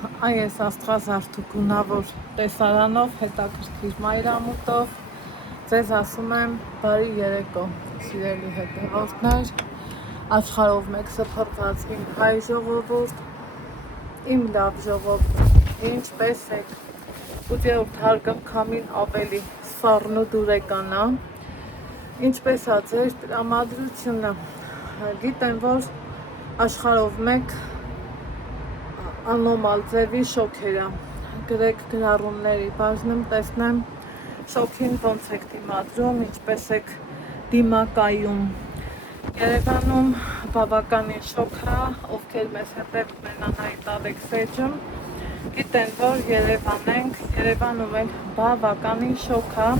այս աստղազարդու գունավոր տեսարանով, հետաքրքիր մայրամուտով ձեզ ասում եմ բարի երեկո, սիրելի հետևորդներ, աշխարհով մեկ սփռված իմ հայ ժողովուրդ, իմ լավ ժողովուրդ, ինչպես եք, 8-րդ հարգում քամին ավելի սառն ու դուրեկանա, ինչպես ա ձեր տրամադրությունը, գիտեմ, որ աշխարհով մեկ աննորմալ ձևի շոքեր ա, գրեք գրառումների բաժնում տեսնեմ շոքին ոնց եք դիմադրում, ինչպես եք դիմակայում։ Երևանում բավականին շոք ա, ովքեր մեզ հետևում են Անահիտ Ալեքսեջում, գիտեն, որ Երևան ենք, Երևանում էլ բավականին շոք ա,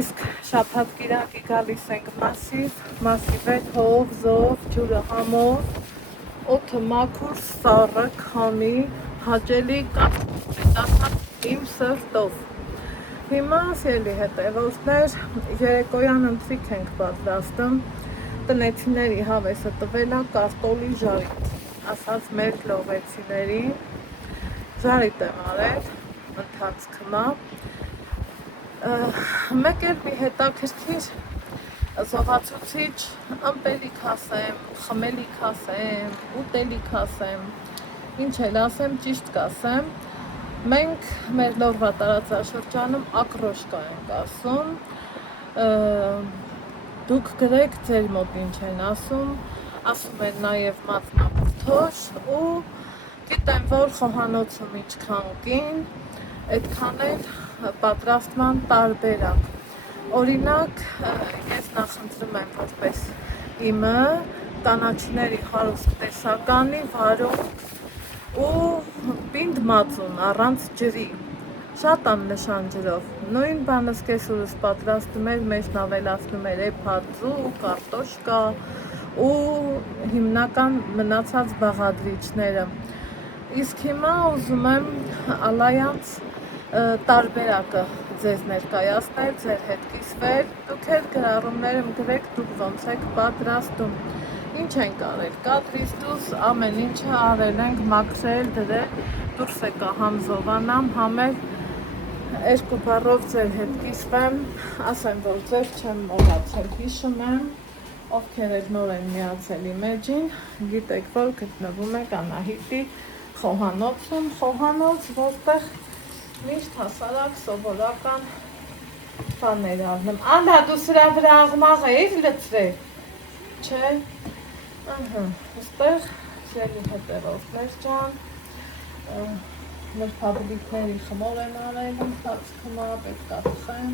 իսկ շաբաթ կիրակի գալիս ենք մասիվ է հող, զով, ջուրը համով, օդը մաքուր, սառը, քամի, հաճելի կապ իմ սրտով։ Հիմա սիրելի հետևորդներ, երեկոյան ընթրիք ենք պատրաստում, տնեցիների հավեսը տվել ա կարտոլի ժարիտ, ասած մեր լողեցիներին, ժարիտ եմ արել, ընթացքում ա, մեկ էլ մի հետաքրքիր զովացուցիչ ըմպելիք ասեմ, խմելիք ասեմ, ուտելիք ասեմ, ինչ էլ ասեմ, ճիշտ կասեմ, մենք մեր լորվա տարածաշրջանում ակրոշկա ենք ասում, դուք գրեք ձեր մոտ ինչ են ասում են նաև մատնապրթոշ ու գիտեմ, որ խոհանոցում ինչքան կին, այդքան էլ պատրաստման տարբերակ։ Օրինակ, ես նախընտրում եմ որպես իմը կանաչիների հարուստ տեսականի վարունգ ու պինդ մածուն առանց ջրի, շատ աննշան ջրով, նույն բանը սկեսուրս պատրաստում էր, մեջն ավելացնում էր էփածու, կարտոշկա ու հիմնական մնացած բաղադրիչները։ Իսկ հիմա ուզում եմ Ալայանց տարբերակը ձեզ ներկայացնել, ձեր հետ կիսվել, դուք էլ գրառումներում գրեք, դուք ոնց եք պատրաստում, ինչ ենք արել, կադրից դուրս ամեն ինչը արել ենք, մաքրել, դրել, դուրս եկա համ զովանամ, համ էլ երկու բառով ձեր հետ կիսվեմ, ասեմ, որ ձեր չեմ մոռացել, հիշում եմ, ովքեր էլ նոր են միացել իմ էջին, գիտեք, որ գտնվում եք Անահիտի խոհանոցում, խոհանոց, որտեղ միշտ հասարակ սովորական բաներ առնում։ Անդա, դու սրա վրա աղմաղ էիր լցրել, չէ, այստեղ սիրելի հետևորդներ ջան, մեր փաբլիկների խմոր են արել ընթացքում, պետք ա թխեմ,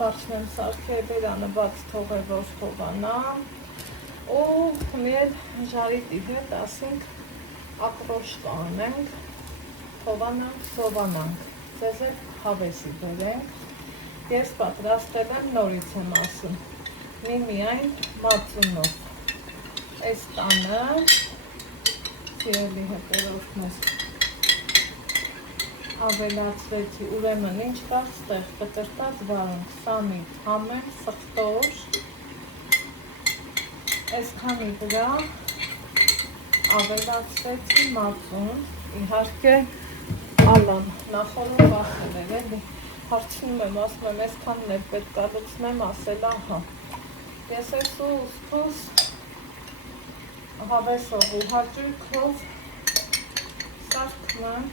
պարչնեմ սարքել, բերանը բաց թողել, որ թողանա, ու մի էլ ժարիտի հետ ասինք ակրոշկա անենք, թողանանք, սովանանք, ձեզ էլ հավեսի բերենք, ես պատրաստել եմ, նորից եմ ասում, միայն մածունով, այս տանը, սիրելի հետևորդներ, ավելացրեցի, ուրեմն ինչ կար ստեղ, կտրտած վարունգ, սամիտ, համեմ, սխտոր, այսքանի վրա ավելացրեցի մածուն, իհարկե Ալան նախորդ ասել էր, էլի, հարցնում եմ, ասում եմ, այսքանն էլ պետք ա լցնեմ, ասել ահա, ես այս ուսկուս հավեսով ու հաճույքով սարքում եմ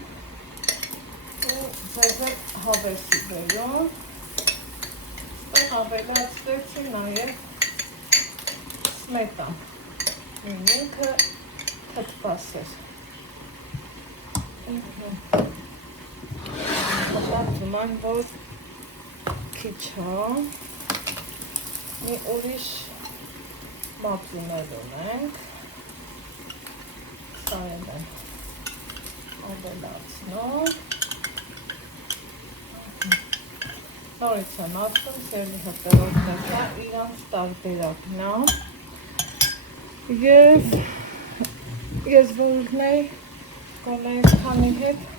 ու ձեզ էլ հավեսի բերում, ստեղ ավելացրեցի նաև սմետան, ինքը թթվաս էր, մտածում եմ, որ քիչ հա, մի ուրիշ մածուներ ունենք, սա էլ եմ ավելացնում, նորից եմ ասում, սիրելի հետևորդներ, դա իրանց տարբերակն ա, և ես որնեի գոնե քանի հետ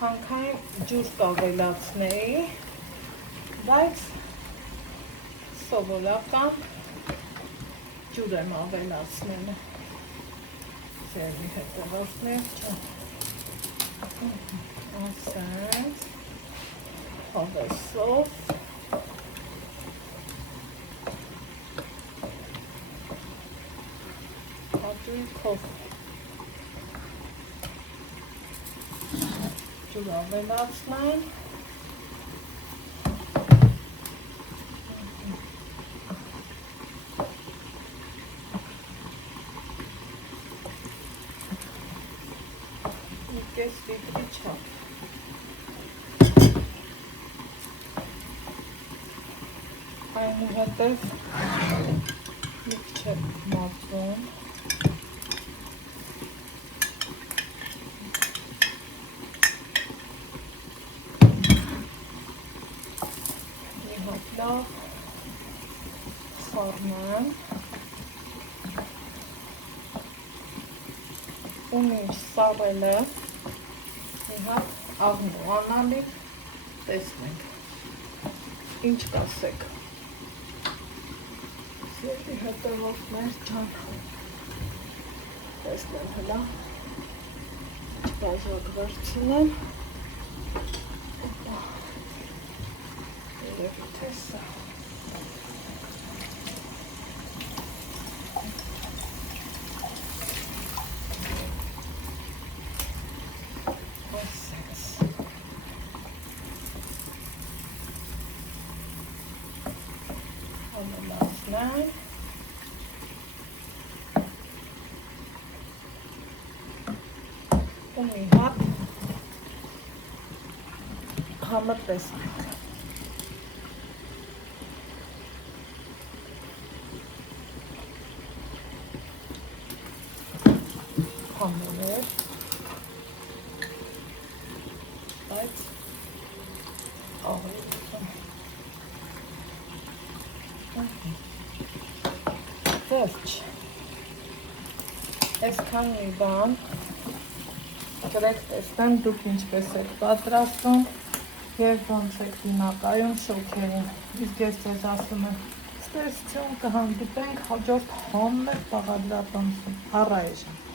հանքային ջուր կավելացնեի, բայց սովորական ջուր եմ ավելացնել, սիրելի հետևորդներ, Սենց հավեսով հաճույքով ջուր ավելացնենք կես լիտրի չափ այնուհետև մի քիչ մածուն մի հատ լավ խառնեմ ու մինչ սառելը մի հատ աղմու անալի տեսնենք ինչ կասեք Սիրտի հետևորդներ ջան տեսնեմ հլա բաժակ վերցնեմ երևի թե սա ու մի հատ համը տեսնենք համեր բայց ավելի վերջ այսքան մի բան գրեք տեսնեմ դուք ինչպես եք պատրաստում և ոնց եք դիմակայում շոքերին իսկ ես ձեզ ասում եմ ստեսություն կհանդիպենք հաջորդ համեղ բաղադրատոմսում առայժմ